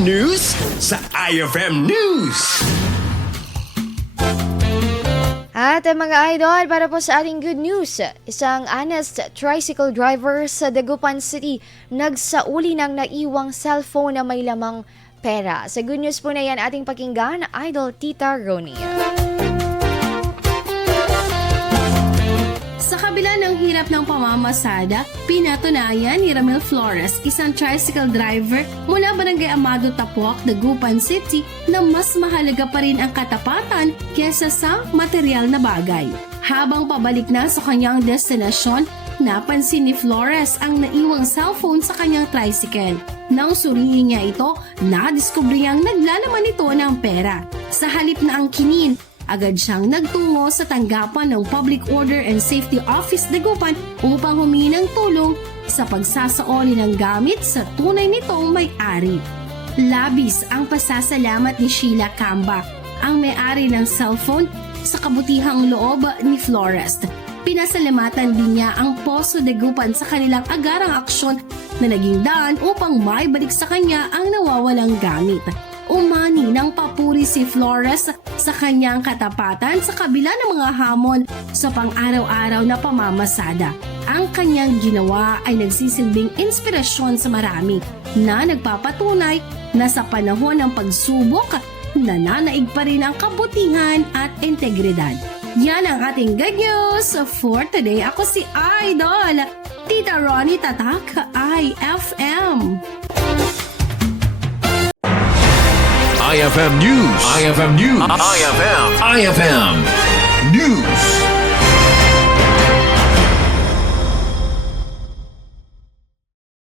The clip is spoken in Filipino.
News sa IFM News. At mga idol, para po sa ating good news, isang honest tricycle driver sa Dagupan City nagsauli ng naiwang cellphone na may lamang pera. Sa good news po na yan, ating pakinggan, Idol Tita Roni. Sa kabila ng hirap ng pamamasada, pinatunayan ni Ramil Flores, isang tricycle driver mula Barangay Amado Tapuac, Dagupan City, na mas mahalaga pa rin ang katapatan kesa sa material na bagay. Habang pabalik na sa kanyang destinasyon, napansin ni Flores ang naiwang cellphone sa kanyang tricycle. Nang suriin niya ito, nadiskubre niyang naglalaman ito ng pera. Sa halip na angkinin, agad siyang nagtungo sa tanggapan ng Public Order and Safety Office Dagupan upang humingi ng tulong sa pagsasaoli ng gamit sa tunay nitong may-ari. Labis ang pasasalamat ni Sheila Camba, ang may-ari ng cellphone, sa kabutihang loob ni Flores. Pinasalamatan din niya ang Poso Dagupan sa kanilang agarang aksyon na naging daan upang maibalik sa kanya ang nawawalang gamit. Umani ng papuri si Flores sa kanyang katapatan sa kabila ng mga hamon sa pang-araw-araw na pamamasada. Ang kanyang ginawa ay nagsisilbing inspirasyon sa marami na nagpapatunay na sa panahon ng pagsubok, nananaig pa rin ang kabutihan at integridad. Yan ang ating good news for today. Ako si Idol Tita Roni Tatak, IFM. IFM News. IFM News. IFM News.